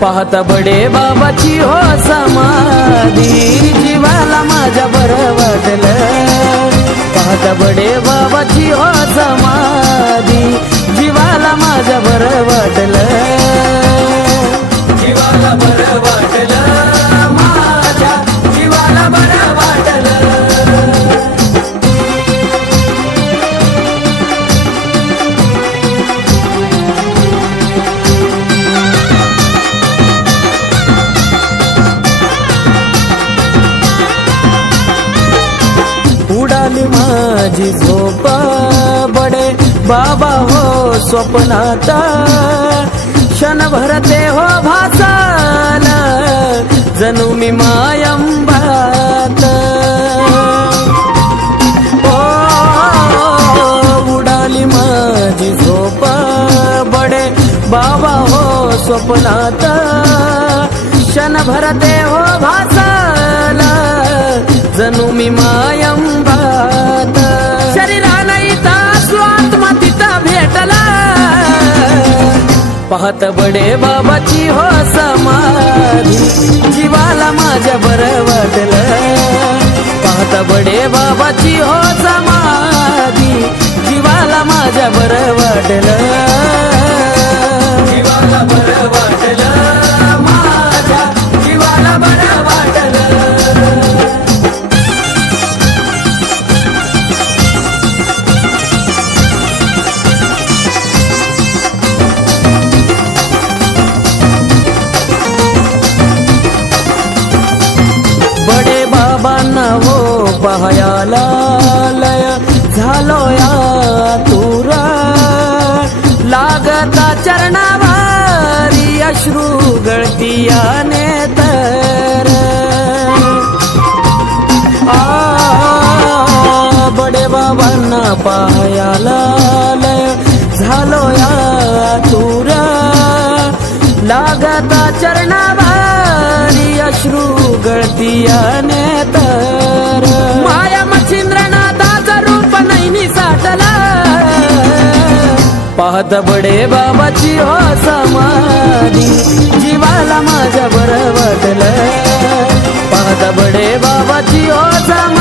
पाहता बडे बाबाची हो समाधी, जीवाला माझ्या बरं वाटलं. पाहता बडे बाबाची हो समाधी, जीवाला माझ्या बरं वाटलं. जीवाला बरं वाटलं, माझ्या जीवाला बरं वाटलं. उडाली माझी झोप बडे बाबा हो स्वप्नात, क्षणभर ते हो भासाल जणू मी मायंबात. ओ उडाली माझी झोप बडे बाबा हो स्वप्नात, क्षणभर ते हो भासाल जणू मी मायंबात. शरीराला इथं स्वात्मा तिथं भेटला, पाहत बडे बाबाची हो समाधी, जीवाला माझ्या बरं वाटलं. पाहत बडे बाबाची हो समाधी, जीवाला माझ्या बरं वाटलं. जीवाला बरं वाटलं, माझ्या जीवाला बरं वाटलं. बडे बाबांना हो पाहायला लय झालो या तुरा, लागता चरणावारी अश्रू गळतीयाने तर. बडे बाबांना पाहायला लय झालो या तुरा, लागता चरणावारी अश्रू गळतीयाने तर. माया मच्छिंद्रनाथाचं रूप नाही साठला, पाहत बडे बाबाची हो समाधी, जीवाला माझ्या बरं वाटलं. पाहत बडे बाबाची हो समाधी,